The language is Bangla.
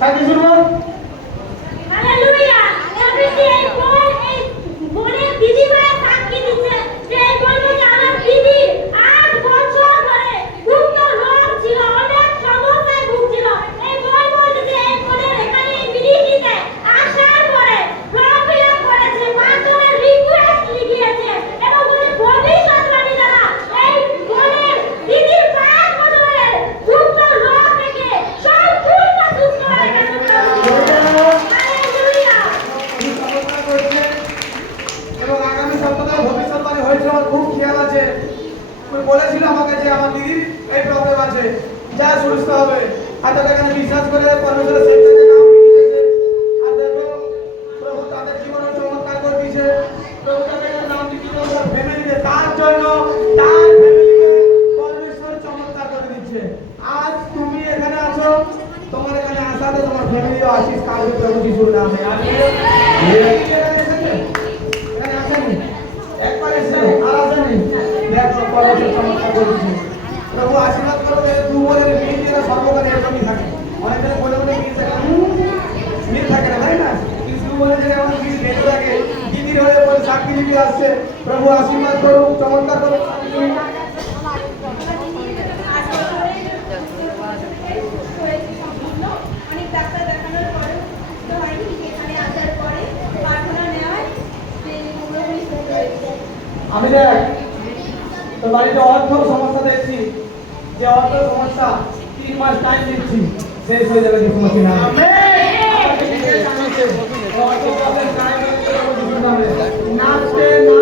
সাথে শুনবো। হালেলুয়া। এমনিতে এই বল এই বলে দিদি ভাই সাক্ষী দিচ্ছে যে এই বলবো যে আমার দিদি 8 বছর ধরে দুঃখ রোগ ছিল, অনেক সমস্যায় ভুগছিল। এই বলবো যে এই বলের এখানে মিলিটিতে আসার পরে প্রবলেম করেছে, মাতনের রিকোয়েস্ট লিখিয়েছে এবং বলে ভবিষ্যৎবাণী দ্বারা এই বলের দিদির 5 বছরের দুঃখ রোগ থেকে সম্পূর্ণ সুস্থ হয়ে গেছে। এবং আগামী সপ্তাহে ভবিষ্যৎবাণী হয়েছিল, আমার খুব খেয়াল আছে। তুমি বলেছিল আমাকে যে আমার দিদির এই প্রবলেম আছে, যা সুস্থ হবে। আর তাকে এখানে বিশ্বাস করে পরমেশ্বরের সেন্টারে নাম লিখেছে। আর দেখো প্রভু তাদের জীবনে চমৎকার করে দিয়েছে। প্রভু তাদের নাম লিখিয়ে তার ফ্যামিলিতে, তার জন্য তার ফ্যামিলিকে পরমেশ্বর চমৎকার করে দিচ্ছে। আজ তুমি এখানে আছো, তোমার এখানে আসাতে তোমার ফ্যামিলিও আসিস কালকে প্রভু যিশুর নামে। প্রভু আশীর্বাদ করবে। দু বলে মিল দিয়ে সর্বকালে এরকমই থাকে। অনেকজনে বলে বলে মিল থাকে না, তাই না? কিন্তু দু বলে যে আমার মিল বেঁধে থাকে, দিদির হয়ে বলে সাক্ষী দিতে আসছে। প্রভু আশীর্বাদ করুক, চমৎকার করুক। অনেক ডাক্তার দেখানোর পরে হয়নি, এখানে আসার পরে প্রার্থনা নেওয়ায় যে পুরোপুরি সুস্থ হয়েছে। আমি দেখ তোর বাড়িতে অর্থ সমস্যা দেখছি, যে অর্থ সমস্যা 3 মাস টাইম দিচ্ছি, শেষ হয়ে যাবে যিশু মসির নামে। নাচতে না